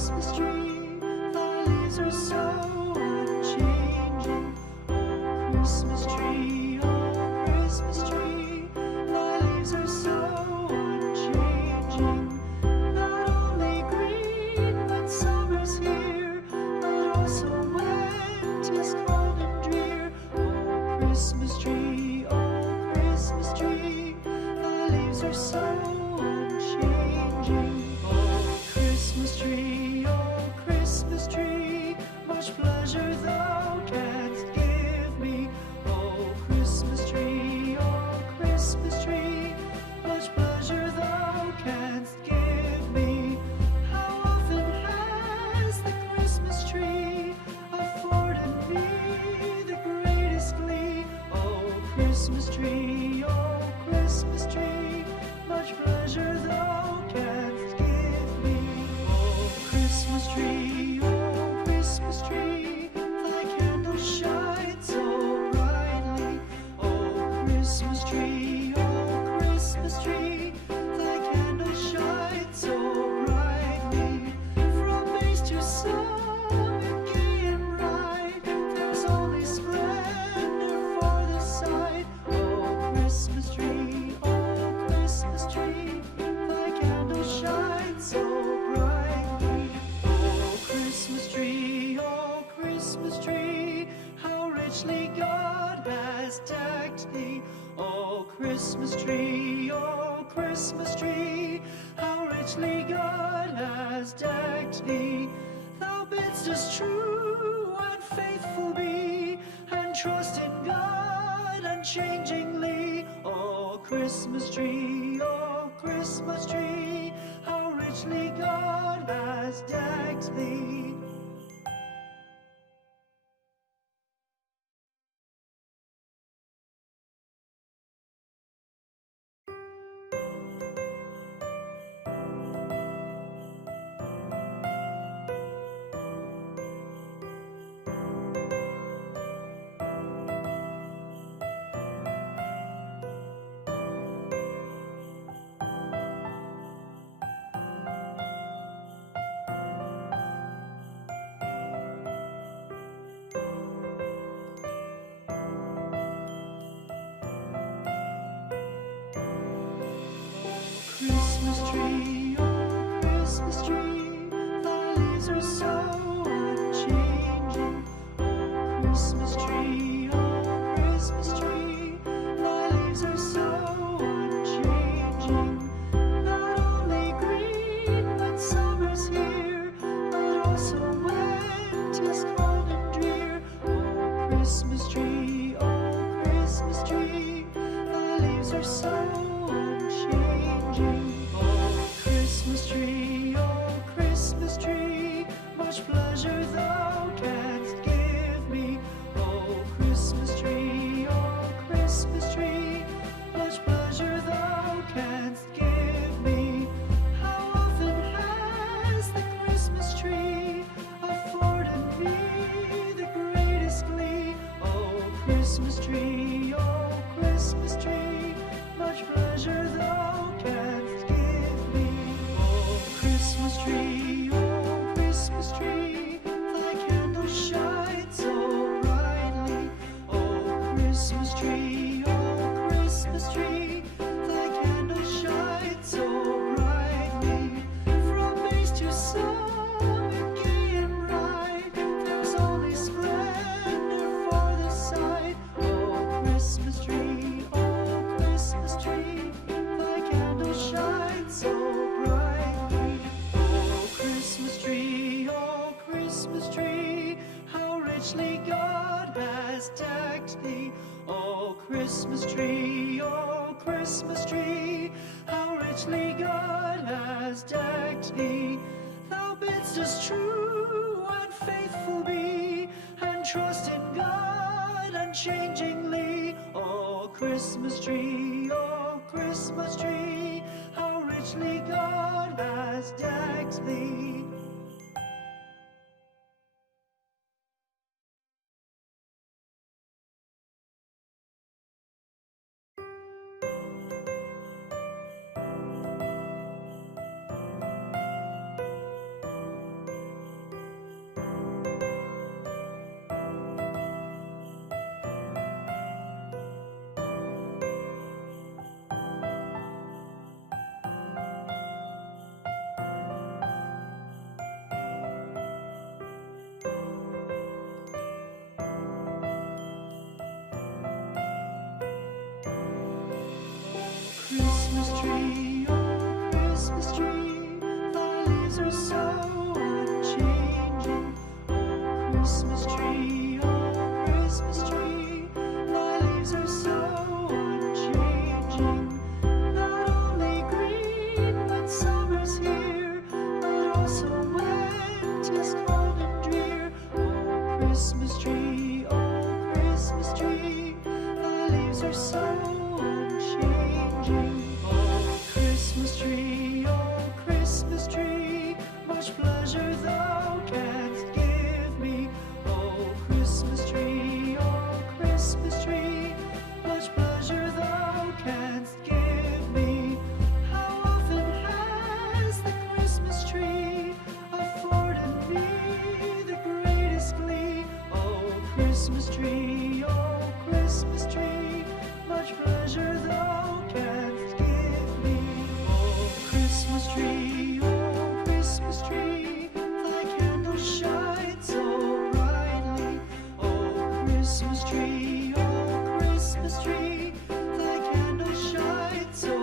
Christmas tree, thy leaves are so unchanging. Oh, Christmas tree, oh, Christmas tree, thy leaves are so unchanging. Not only green when summer's here, but also when 'tis cold and drear. Oh, Christmas tree, thy leaves are so unchanging. Oh, Christmas tree, much pleasure thou canst give me. Oh, Christmas tree, much pleasure thou canst give me. How often has the Christmas tree afforded me the greatest glee? Oh, Christmas tree, much pleasure thou canst give me. Oh, Christmas tree, thy candles shine so brightly. Oh, Christmas tree, thy candles shine so brightly. From base to summit, gay and bright, there's only splendor for the sight. Oh, Christmas tree, thy candles shine so brightly. Oh, Christmas tree, how richly God has decked thee. Oh, Christmas tree, how richly God has decked thee. Thou bidst us true and faithful be, and trust in God unchangingly. Oh, Christmas tree, how richly God has decked thee. Christmas tree, thy leaves are so unchanging. Oh, Christmas tree, thy leaves are so unchanging. Not only green when summer's here, but also when 'tis cold and drear. Oh, Christmas tree, thy leaves are so unchanging. Oh, Christmas tree, much pleasure thou canst give me. Oh, Christmas tree, much pleasure thou canst give me. How often has the Christmas tree afforded me the greatest glee? Oh, Christmas tree, much pleasure thou canst give me. Oh, Christmas tree, thy candles shine so brightly. Oh, Christmas tree, thy candles shine so brightly. From base to summit, gay and bright, there's only splendor for the sight. Oh, Christmas tree, thy candles shine so brightly. Oh, Christmas tree, how richly God has decked thee. Oh, Christmas tree, how richly God has decked thee. Thou bidst us true and faithful be, and trust in God unchangingly. Oh, Christmas tree, how richly God has decked thee. tree, oh Christmas tree, thy leaves are so unchanging. Oh Christmas tree, oh Christmas tree, thy leaves are so unchanging. Not only green when summer's here, but also when 'tis cold and drear. Oh Christmas tree, oh Christmas tree, thy leaves are so unchanging. Oh Christmas tree, much pleasure thou canst give me. Oh Christmas tree, much pleasure thou canst give me. How often has the Christmas tree afforded me the greatest glee? Oh Christmas tree, much pleasure thou canst give me. Oh Christmas tree, thy candles shine so brightly. Oh Christmas tree, thy candles shine so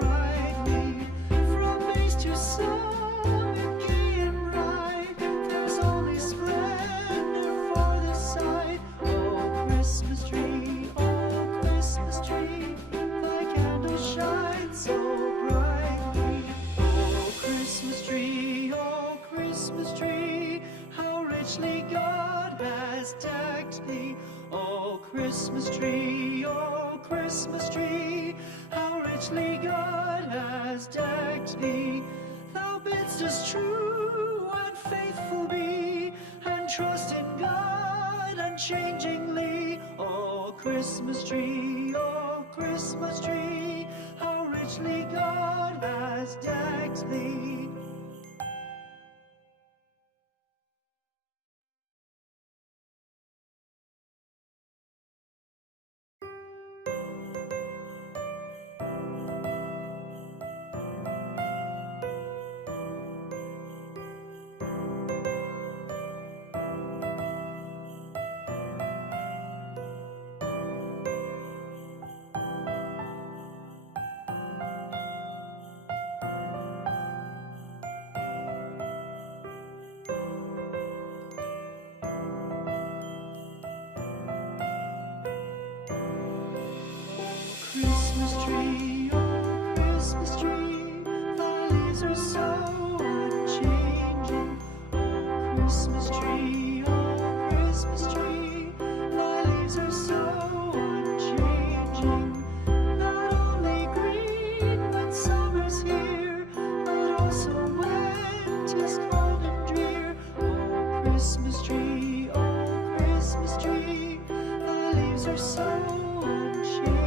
brightly. From base to summit, gay and bright, there's only splendor for the sight. Oh Christmas tree, thy candles shine so brightly. Oh Christmas tree, how richly God has decked thee. Oh Christmas tree, how richly God has decked thee. Thou bidst us true and faithful be, and trust in God unchangingly. Oh Christmas tree, how richly God has decked thee. Christmas tree, oh Christmas tree, thy leaves are so unchanging. Oh Christmas tree, thy leaves are so unchanging. Not only green when summer's here, but also when 'tis cold and drear. Oh Christmas tree, thy leaves are so unchanging.